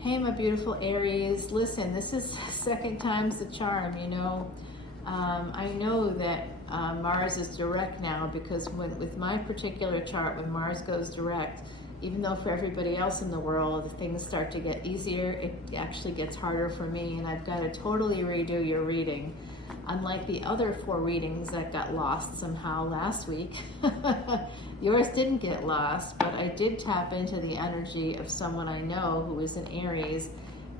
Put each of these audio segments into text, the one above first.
Hey, my beautiful Aries. Listen, this is second time's the charm, you know. I know that Mars is direct now because with my particular chart, when Mars goes direct, even though for everybody else in the world things start to get easier, it actually gets harder for me, and I've got to totally redo your reading. Unlike the other 4 readings that got lost somehow last week, yours didn't get lost, but I did tap into the energy of someone I know who is an Aries,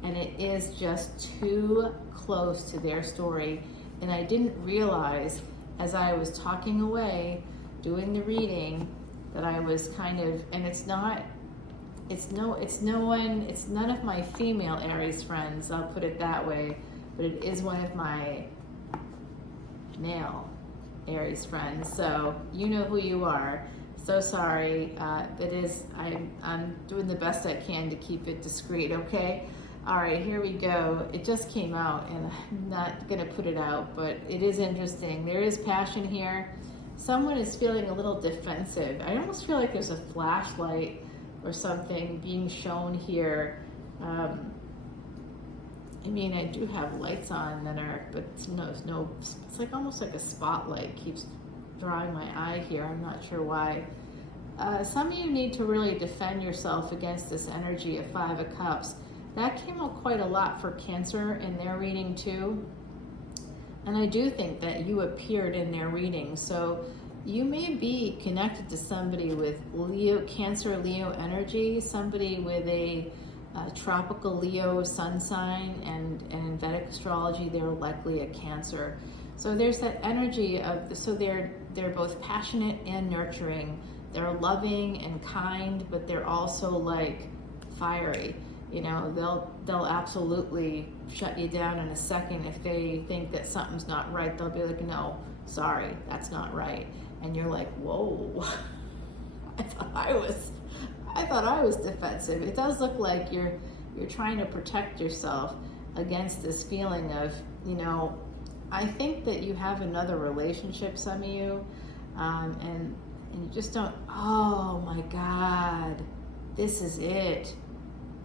and it is just too close to their story. And I didn't realize as I was talking away, doing the reading, that I was kind of, and it's none of my female Aries friends, I'll put it that way, but it is one of my male Aries friends, so you know who you are. So sorry. I'm doing the best I can to keep it discreet, okay? All right, here we go. It just came out, and I'm not gonna put it out, but it is interesting. There is passion here. Someone is feeling a little defensive. I almost feel like there's a flashlight or something being shown here. I mean, I do have lights on that are, but it's like almost like a spotlight keeps drawing my eye here. I'm not sure why. Some of you need to really defend yourself against this energy of 5 of Cups. That came out quite a lot for Cancer in their reading too. And I do think that you appeared in their reading. So you may be connected to somebody with Cancer, Leo energy, somebody with a tropical Leo sun sign, and in Vedic astrology they're likely a Cancer. So there's that energy of, so they're both passionate and nurturing. They're loving and kind, but they're also like fiery. You know, they'll absolutely shut you down in a second if they think that something's not right. They'll be like, no, sorry, that's not right. And you're like, whoa, I thought I was defensive. It does look like you're trying to protect yourself against this feeling of, you know, I think that you have another relationship, some of you, and you just don't, oh my God, this is it.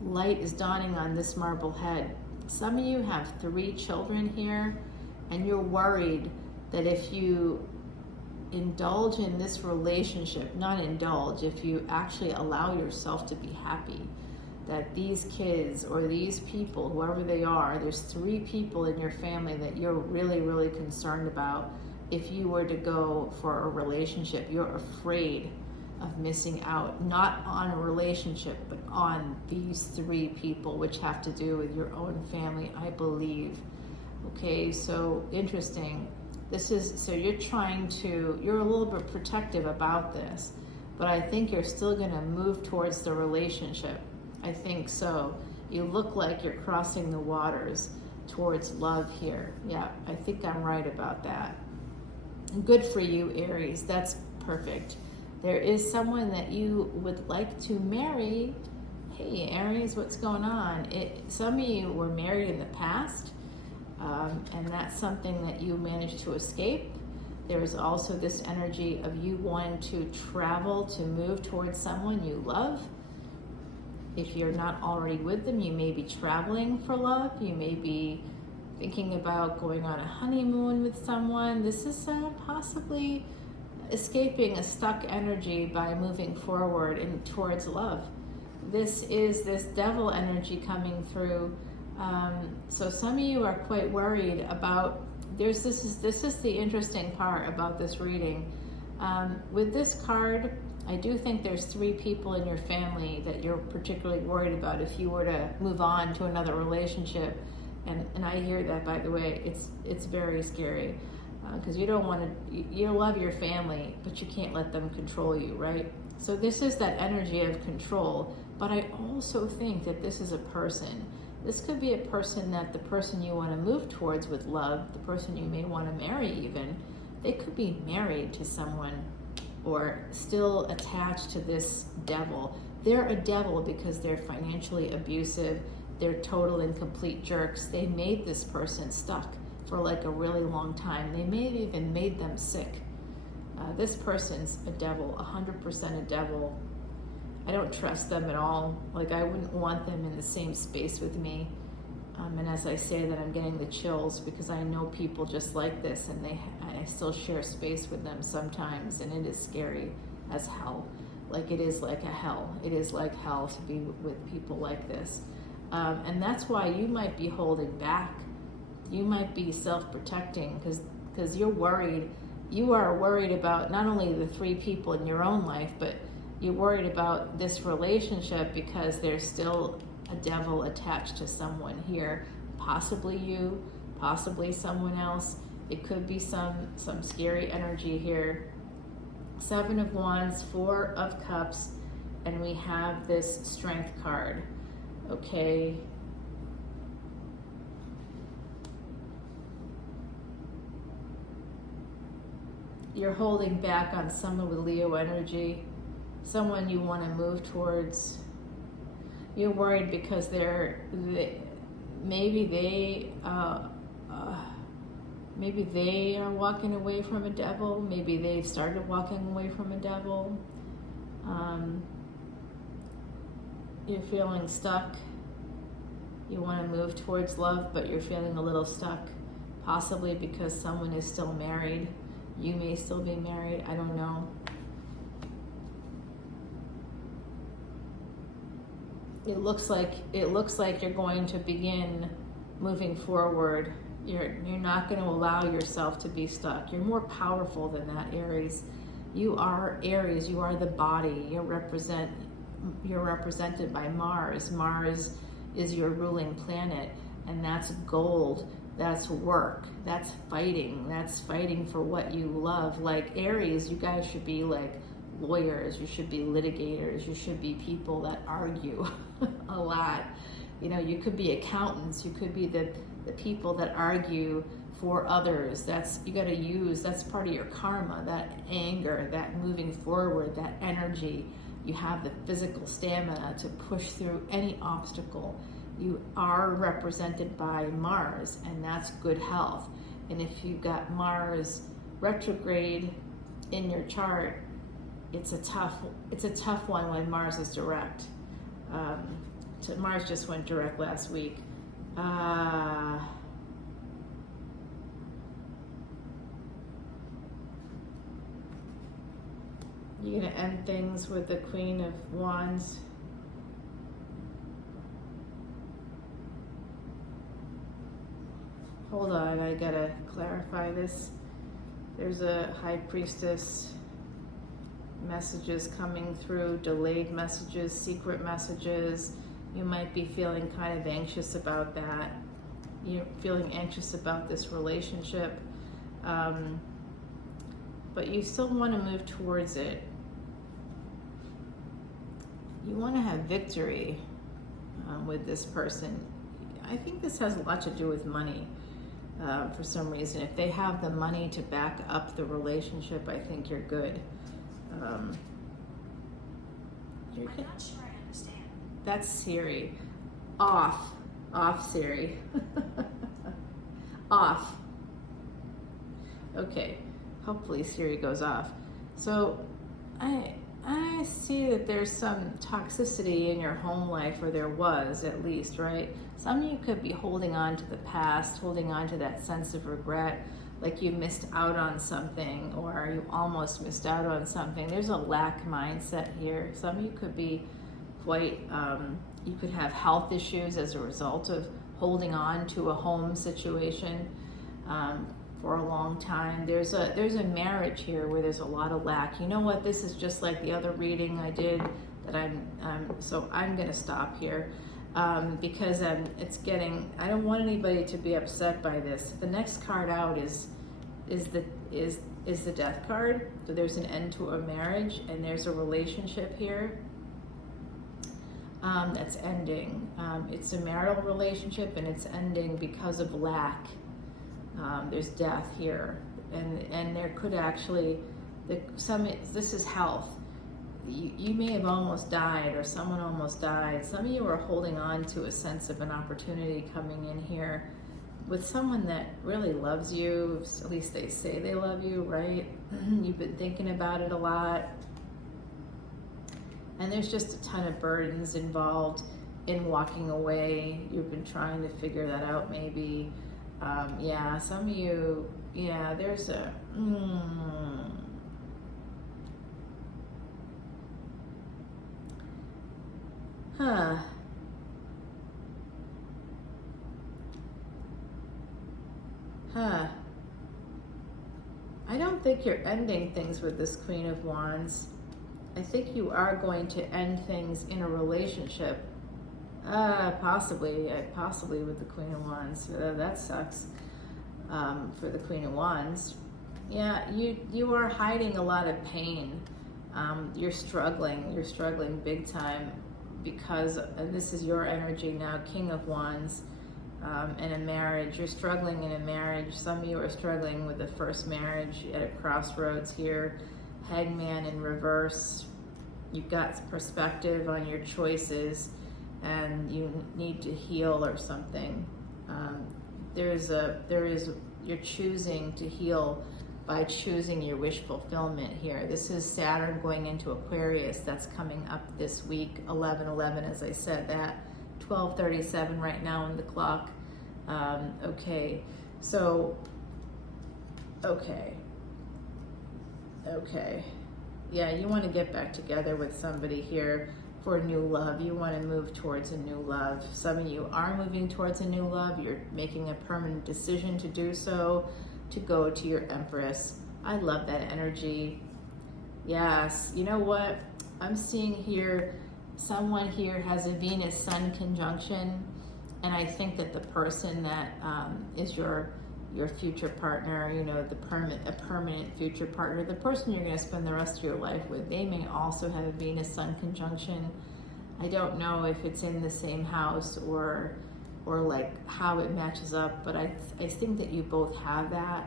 Light is dawning on this marble head. Some of you have 3 children here, and you're worried that if you indulge in this relationship, not indulge, if you actually allow yourself to be happy, that these kids or these people, whoever they are, there's 3 people in your family that you're really, really concerned about. If you were to go for a relationship, you're afraid of missing out, not on a relationship, but on these 3 people, which have to do with your own family, I believe. Okay, so interesting. So you're you're a little bit protective about this, but I think you're still gonna move towards the relationship. I think so. You look like you're crossing the waters towards love here. Yeah, I think I'm right about that. Good for you, Aries. That's perfect. There is someone that you would like to marry. Hey, Aries, what's going on? Some of you were married in the past, and that's something that you managed to escape. There's also this energy of you wanting to travel, to move towards someone you love. If you're not already with them, you may be traveling for love. You may be thinking about going on a honeymoon with someone. This is possibly escaping a stuck energy by moving forward and towards love. This is this devil energy coming through. So some of you are quite worried about, this is the interesting part about this reading. With this card, I do think there's 3 people in your family that you're particularly worried about if you were to move on to another relationship. And I hear that, by the way, it's very scary, because you don't want to, you love your family, but you can't let them control you, right? So this is that energy of control, but I also think that this is a person. This could be a person that the person you want to move towards with love, the person you may want to marry even, they could be married to someone or still attached to this devil. They're a devil because they're financially abusive. They're total and complete jerks. They made this person stuck for like a really long time. They may have even made them sick. This person's a devil, 100% a devil. I don't trust them at all. Like, I wouldn't want them in the same space with me. And as I say that, I'm getting the chills because I know people just like this, and I still share space with them sometimes, and it is scary as hell. Like, it is like a hell. It is like hell to be with people like this. And that's why you might be holding back. You might be self-protecting because you're worried. You are worried about not only the 3 people in your own life, but you're worried about this relationship because there's still a devil attached to someone here, possibly you, possibly someone else. It could be some scary energy here. 7 of Wands, 4 of Cups, and we have this Strength card. Okay. You're holding back on someone with Leo energy, someone you want to move towards. You're worried because maybe they are walking away from a devil. Maybe they've started walking away from a devil. You're feeling stuck. You want to move towards love, but you're feeling a little stuck, possibly because someone is still married. You may still be married. I don't know. It looks like you're going to begin moving forward. You're not going to allow yourself to be stuck. You're more powerful than that, Aries. You are Aries. You are the body. You're represented by Mars. Mars is your ruling planet, and that's gold. That's work. That's fighting. That's fighting for what you love. Like Aries, you guys should be like lawyers. You should be litigators. You should be people that argue a lot. You know, you could be accountants. You could be the people that argue for others. That's part of your karma, that anger, that moving forward, that energy. You have the physical stamina to push through any obstacle. You are represented by Mars, and that's good health. And if you've got Mars retrograde in your chart, it's a tough one when Mars is direct. Mars just went direct last week. You're gonna end things with the Queen of Wands. Hold on, I gotta clarify this. There's a High Priestess, messages coming through, delayed messages, secret messages. You might be feeling kind of anxious about that. You're feeling anxious about this relationship, but you still want to move towards it. You want to have victory with this person. I think this has a lot to do with money. For some reason, if they have the money to back up the relationship, I think you're good. I'm not sure I understand. That's Siri. Off Siri. Off. Okay, hopefully Siri goes off. So I see that there's some toxicity in your home life, or there was at least, right? Some of you could be holding on to the past, holding on to that sense of regret, like you missed out on something, or you almost missed out on something. There's a lack mindset here. Some of you could be quite, you could have health issues as a result of holding on to a home situation for a long time. There's a marriage here where there's a lot of lack. You know what? This is just like the other reading I did that so I'm gonna stop here because it's getting. I don't want anybody to be upset by this. The next card out is the Death card. So there's an end to a marriage, and there's a relationship here that's ending. It's a marital relationship, and it's ending because of lack. There's death here, and there could actually, this is health. You may have almost died, or someone almost died. Some of you are holding on to a sense of an opportunity coming in here with someone that really loves you. At least they say they love you, right? You've been thinking about it a lot. And there's just a ton of burdens involved in walking away. You've been trying to figure that out maybe. Yeah, some of you, yeah, there's a, huh. I don't think you're ending things with this Queen of Wands. I think you are going to end things in a relationship. Possibly with the Queen of Wands. That sucks for the Queen of Wands. Yeah, you are hiding a lot of pain. You're struggling big time because, and this is your energy now, King of Wands. In a marriage, you're struggling in a marriage. Some of you are struggling with the first marriage at a crossroads here. Hangman in reverse. You've got perspective on your choices and you need to heal or something. You're choosing to heal by choosing your wish fulfillment here. This is Saturn going into Aquarius. That's coming up this week, 11/11, as I said that. 12:37 right now on the clock. Okay, so, okay. Yeah, you want to get back together with somebody here for new love. You want to move towards a new love. Some of you are moving towards a new love. You're making a permanent decision to do so, to go to your Empress. I love that energy. Yes, you know what? I'm seeing here, someone here has a Venus-Sun conjunction, and I think that the person that is your future partner, you know, a permanent future partner, the person you're going to spend the rest of your life with, they may also have a Venus-Sun conjunction. I don't know if it's in the same house or like how it matches up, but I think that you both have that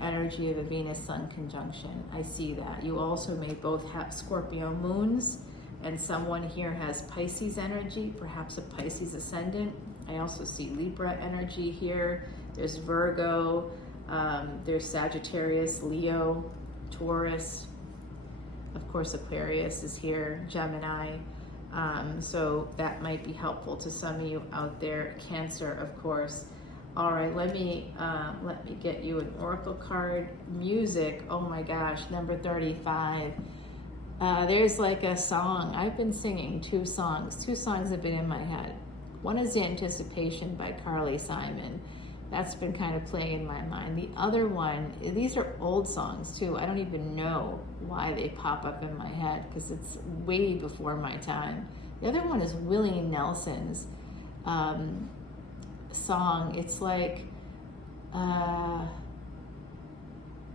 energy of a Venus-Sun conjunction. I see that. You also may both have Scorpio moons, and someone here has Pisces energy, perhaps a Pisces ascendant. I also see Libra energy here. There's Virgo, there's Sagittarius, Leo, Taurus. Of course, Aquarius is here, Gemini. So that might be helpful to some of you out there. Cancer, of course. All right, let me get you an oracle card. Music, oh my gosh, number 35. There's like a song. I've been singing two songs. Two songs have been in my head. One is Anticipation by Carly Simon. That's been kind of playing in my mind. The other one, these are old songs too. I don't even know why they pop up in my head because it's way before my time. The other one is Willie Nelson's song. It's like,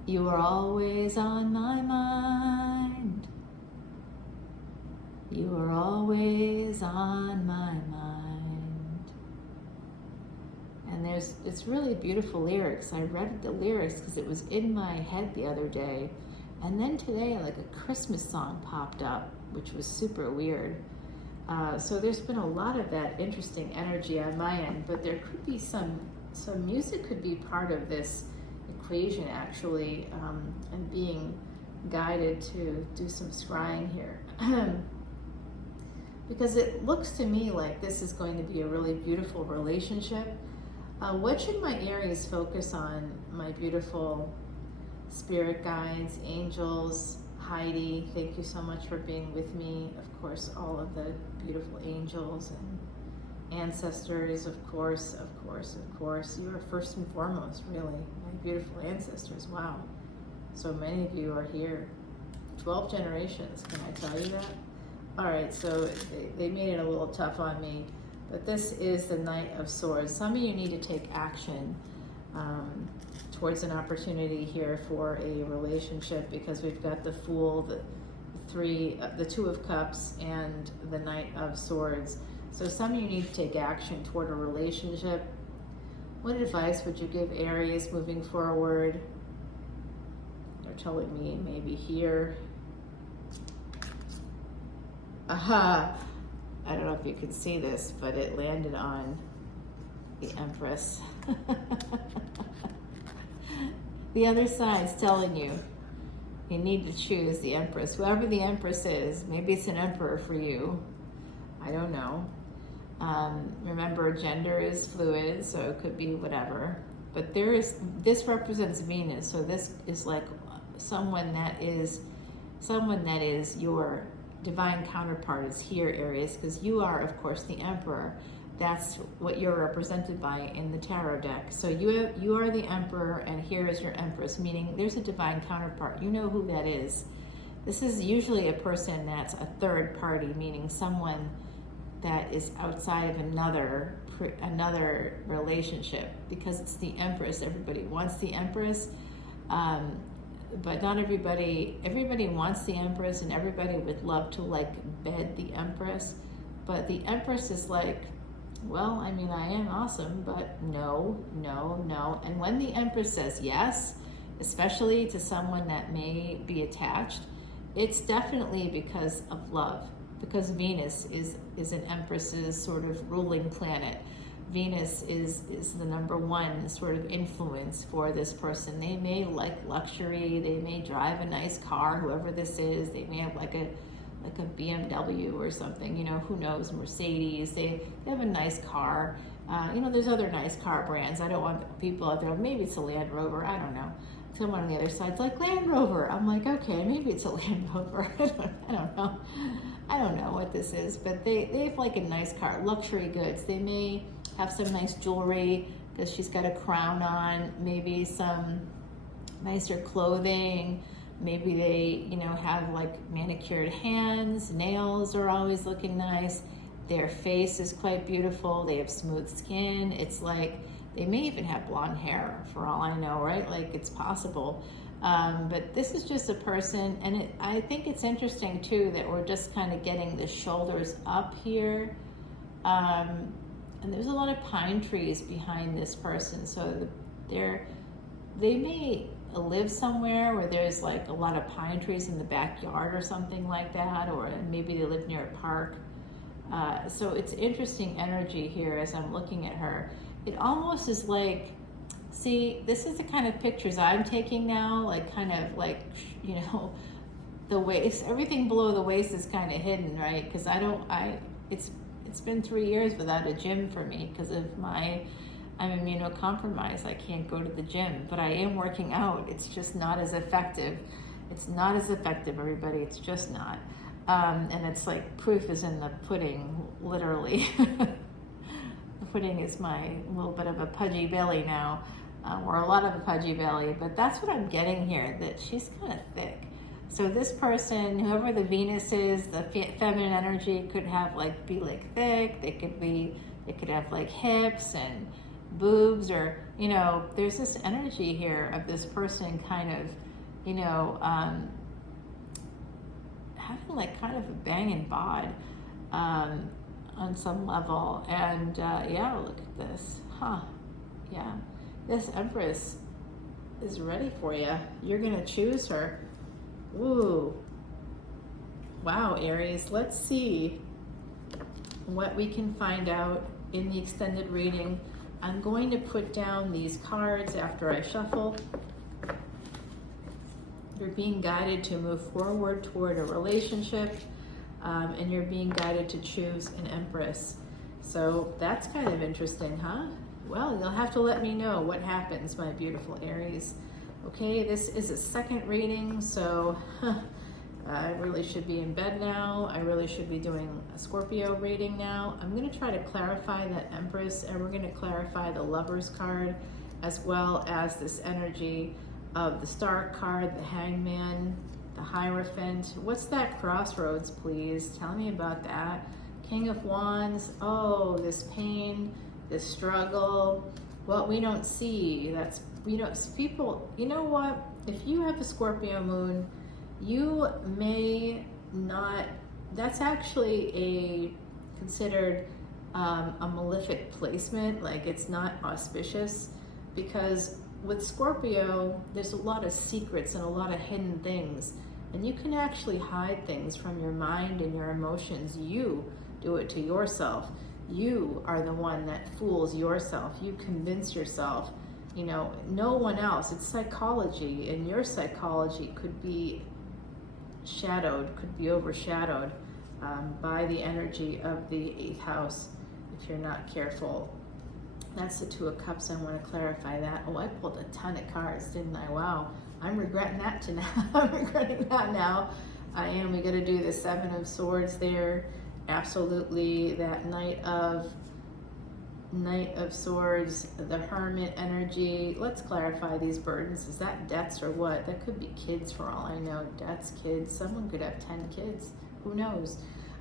you are always on my mind. You are always on my mind. And it's really beautiful lyrics. I read the lyrics because it was in my head the other day. And then today, like a Christmas song popped up, which was super weird. So there's been a lot of that interesting energy on my end, but there could be some music could be part of this equation actually, and being guided to do some scrying here. Because it looks to me like this is going to be a really beautiful relationship. What should my Aries focus on, my beautiful spirit guides, angels? Heidi, thank you so much for being with me. Of course, all of the beautiful angels and ancestors, of course. You are first and foremost, really. My beautiful ancestors, wow. So many of you are here. 12 generations, can I tell you that? All right, so they made it a little tough on me, but this is the Knight of Swords. Some of you need to take action towards an opportunity here for a relationship because we've got the Fool, the Two of Cups, and the Knight of Swords. So some of you need to take action toward a relationship. What advice would you give Aries moving forward? They're telling me maybe here. Aha! I don't know if you can see this, but it landed on the Empress. The other side's telling you, You need to choose the Empress. Whoever the Empress is, maybe it's an Emperor for you. I don't know. Remember, gender is fluid, so it could be whatever. But this represents Venus, so this is like someone that is your divine counterpart is here, Aries, because you are, of course, the Emperor. That's what you're represented by in the tarot deck. So you are the Emperor, and here is your Empress, meaning there's a divine counterpart. You know who that is. This is usually a person that's a third party, meaning someone that is outside of another relationship, because it's the Empress. Everybody wants the Empress, but not everybody wants the Empress, and everybody would love to like bed the Empress. But the Empress is like, well, I mean, I am awesome, but no. And when the Empress says yes, especially to someone that may be attached, it's definitely because of love, because Venus is an Empress's sort of ruling planet. Venus is the number one sort of influence for this person. They may like luxury, they may drive a nice car, whoever this is, they may have like a BMW or something, who knows, Mercedes, they have a nice car. There's other nice car brands. I don't want people out there, maybe it's a Land Rover, I don't know. Someone on the other side's like, Land Rover. I'm like, okay, maybe it's a Land Rover. I don't know. I don't know what this is, but they have like a nice car, luxury goods. They may have some nice jewelry because she's got a crown on, maybe some nicer clothing. Maybe they, have like manicured hands, nails are always looking nice. Their face is quite beautiful. They have smooth skin. It's like, they may even have blonde hair for all I know, right? Like it's possible. But this is just a person, and I think it's interesting too that we're just kind of getting the shoulders up here. And there's a lot of pine trees behind this person. So they may live somewhere where there's like a lot of pine trees in the backyard or something like that, or maybe they live near a park. So it's interesting energy here as I'm looking at her. It almost is like, see, this is the kind of pictures I'm taking now, like kind of like, the waist, everything below the waist is kind of hidden, right? Because it's been 3 years without a gym for me because of I'm immunocompromised. I can't go to the gym, but I am working out. It's just not as effective. It's not as effective, everybody. It's just not. And it's like proof is in the pudding, literally. The pudding is my little bit of a pudgy belly now, or a lot of a pudgy belly, but that's what I'm getting here, that she's kind of thick. So this person, whoever the Venus is, the feminine energy could have be thick. They could have like hips and boobs, or there's this energy here of this person kind of having like kind of a banging bod on some level. And look at this, this Empress is ready for you. You're gonna choose her. Ooh, wow, Aries. Let's see what we can find out in the extended reading. I'm going to put down these cards after I shuffle. You're being guided to move forward toward a relationship, and you're being guided to choose an Empress. So that's kind of interesting, huh? Well, you'll have to let me know what happens, my beautiful Aries. Okay, this is a second reading, so I really should be in bed now. I really should be doing a Scorpio reading now. I'm going to try to clarify that Empress, and we're going to clarify the Lovers card, as well as this energy of the Star card, the Hangman, the Hierophant. What's that crossroads, please? Tell me about that. King of Wands. Oh, this pain, this struggle, what we don't see. People, you know what? If you have a Scorpio moon, you may not, that's actually considered a malefic placement, like it's not auspicious, because with Scorpio, there's a lot of secrets and a lot of hidden things, and you can actually hide things from your mind and your emotions. You do it to yourself. You are the one that fools yourself. You convince yourself, You know, no one else. It's psychology, and your psychology could be shadowed, could be overshadowed by the energy of the 8th house if you're not careful. That's the 2 of Cups. I want to clarify that. Oh, I pulled a ton of cards, didn't I? Wow. I'm regretting that I'm regretting that now. I am. We got to do the 7 of Swords there. Absolutely. That Knight of Swords, the Hermit energy. Let's clarify these burdens. Is that debts or what? That could be kids for all I know. Debts, kids. Someone could have 10 kids. Who knows?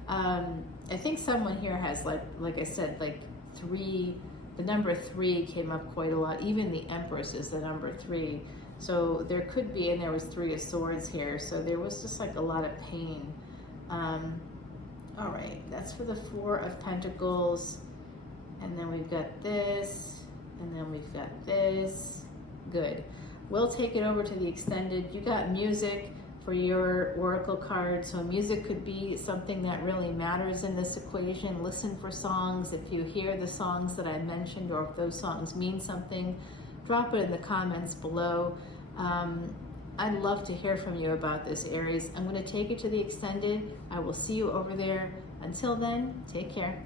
I think someone here has, like I said, like 3. The number 3 came up quite a lot. Even the Empress is the number 3. So there could be, and there was 3 of Swords here. So there was just like a lot of pain. All right, that's for the 4 of Pentacles. And then we've got this, and then we've got this. Good. We'll take it over to the extended. You got music for your oracle card. So music could be something that really matters in this equation. Listen for songs. If you hear the songs that I mentioned, or if those songs mean something, drop it in the comments below. I'd love to hear from you about this, Aries. I'm going to take it to the extended. I will see you over there. Until then, take care.